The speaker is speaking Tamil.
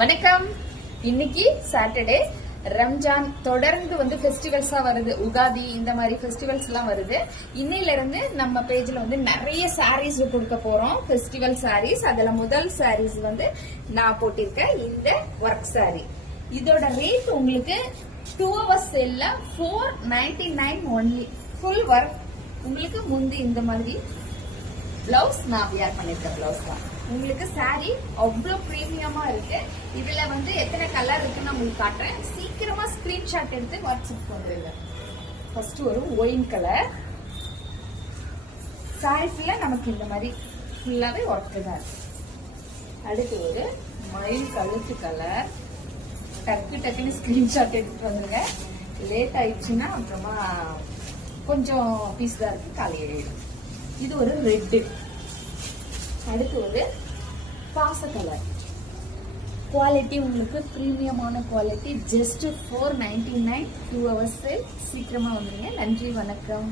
வணக்கம். இன்னைக்கு சாட்டர்டே. ரம்ஜான் தொடர்ந்து ஃபெஸ்டிவல்ஸா வருது. உகாதி இந்த மாதிரி ஃபெஸ்டிவல்ஸ் எல்லாம் வருது. இன்னையில இருந்து நம்ம பேஜ்ல நிறைய சாரீஸ் கொடுக்க போறோம். ஃபெஸ்டிவல் சாரீஸ். அதுல முதல் சாரீஸ் நான் போட்டிருக்கேன் இந்த ஒர்க் சாரி. இதோட ரேட் உங்களுக்கு 2 hours சேல்ல 499 ஒன்லி. Full work. உங்களுக்கு முந்தி இந்த மாதிரி பிளவுஸ் நான் வியர் பண்ணிருக்கேன். பிளவுஸ் தான் உங்களுக்கு சாரி அவ்வளவு பிரீமியமா இருக்கு. இதுல எத்தனை கலர் இருக்குன்னு உங்களுக்கு காட்டுறேன். சீக்கிரமா ஸ்கிரீன்ஷாட் எடுத்து வாட்ஸ்அப் பண்றீங்க. ஃபர்ஸ்ட் ஒரு ஒயின் கலர் சாரி ஃபுல்லா நமக்கு இந்த மாதிரி ஃபுல்லாவே ஒர்க் தான் இருக்கு. அடுத்து ஒரு மயில் கழுத்து கலர். டக்குன்னு ஸ்கிரீன்ஷாட் எடுத்துட்டு வந்துருங்க. லேட் ஆயிடுச்சுன்னா அப்புறமா கொஞ்சம் பீஸ் தான் இருக்கு, காலையிடும். இது ஒரு ரெட்டு. அடுத்து ஒரு பாச கலர். குவாலிட்டி உங்களுக்கு பிரீமியமான குவாலிட்டி. ஜஸ்ட் 499. 2 hours. சீக்கிரமா வந்துருங்க. நன்றி, வணக்கம்.